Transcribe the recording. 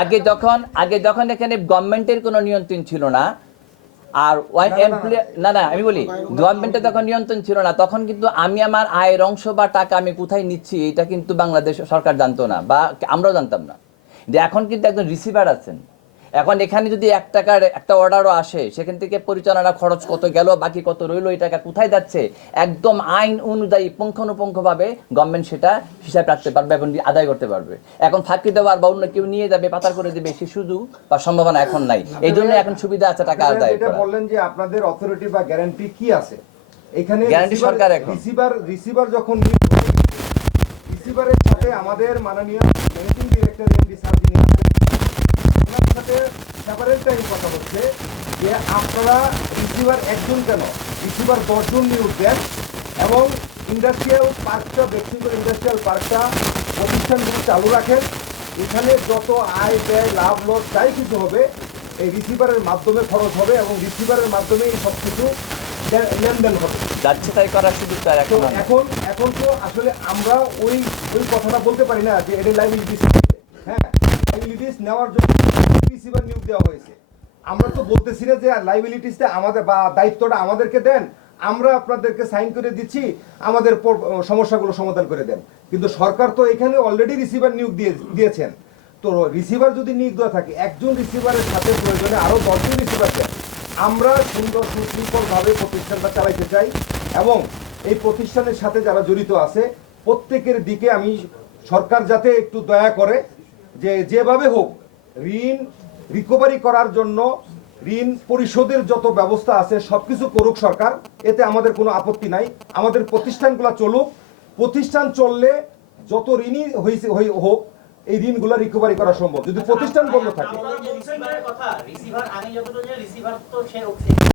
আগে যখন এখানে গভর্নমেন্টের কোনো নিয়ন্ত্রণ ছিল না, আর না আমি বলি, গভর্নমেন্টের যখন নিয়ন্ত্রণ ছিল না, তখন কিন্তু আমি আমার আয়ের অংশ বা টাকা আমি কোথায় নিচ্ছি এটা কিন্তু বাংলাদেশ সরকার জানতো না, বা আমরাও জানতাম না। যে এখন কিন্তু একজন রিসিভার আছেন। এখন এখানে যদি 1 টাকার একটা অর্ডারও আসে, সেখান থেকে পরিচালনা খরচ কত গেল, বাকি কত রইলো, এই টাকা কোথায় যাচ্ছে, একদম আইন অনুযায়ী পুঙ্খানুপুঙ্খভাবে গভর্নমেন্ট সেটা হিসাব রাখতে পারবে এবং আদায় করতে পারবে। এখন ফাঁকি দেওয়ার বা অন্য কেউ নিয়ে যাবে, পাচার করে দেবে, সে সুযোগ বা সম্ভাবনা এখন নাই। এই জন্য এখন সুবিধা আছে টাকা আদায় করা। বললেন যে আপনাদের অথরিটি বা গ্যারান্টি কি আছে এখানে? গ্যারান্টি সরকার এখন রিসিভার যখন রিসিভারের সাথে আমাদের মাননীয় ম্যানেজিং ডিরেক্টর এমডি স্যার যিনি আছেন, ওনার সাথে সেপারেট টাইম কথা হচ্ছে যে আপনারা রিসিভার একজন কেন, রিসিভার 10 জন নিয়োগ দেন এবং ইন্ডাস্ট্রিয়াল পার্কটা, ব্যক্তিগত ইন্ডাস্ট্রিয়াল পার্কটা প্রতিষ্ঠানগুলো চালু রাখেন। এখানে যত আয় ব্যয় লাভ লস যাই কিছু হবে এই রিসিভারের মাধ্যমে খরচ হবে এবং রিসিভারের মাধ্যমে এই সব কিছু লেনদেন হবে, যাচ্ছে তাই করার সুযোগ তার এখন তো আসলে আমরা ওই কথাটা বলতে পারি না যে এটা লাইবিলিটিস। হ্যাঁ, লাইবিলিটিস নেওয়ার জন্য রিসিভার নিয়োগ দেওয়া হয়েছে। আমরা তো বলতেছি না যে লাইবিলিটিসটা আমাদের বা দায়িত্বটা আমাদেরকে দেন, আমরা আপনাদেরকে সাইন করে দিচ্ছি, আমাদের সমস্যাগুলো সমাধান করে দেন। কিন্তু সরকার তো এখানে অলরেডি রিসিভার নিয়োগ দিয়েছেন। তো রিসিভার যদি নিয়োগ দেওয়া থাকে, একজন রিসিভারের সাথে প্রয়োজনে আরো 10 জন রিসিভার দেন। আমরা সুন্দর সুশৃঙ্খলভাবে প্রতিষ্ঠানটা চালাইতে চাই এবং এই প্রতিষ্ঠানের সাথে যারা জড়িত আছে প্রত্যেকের দিকে আমি সরকার যাতে একটু দয়া করে, যে যেভাবে হোক ঋণ রিকভারি করার জন্য ঋণ পরিশোধের যত ব্যবস্থা আছে সবকিছু করুক সরকার, এতে আমাদের কোনো আপত্তি নাই। আমাদের প্রতিষ্ঠানগুলো চলুক, প্রতিষ্ঠান চললে যত ঋণই হোক এই ঋণগুলো রিকভারি করা সম্ভব। যদি প্রতিষ্ঠান বন্ধ থাকে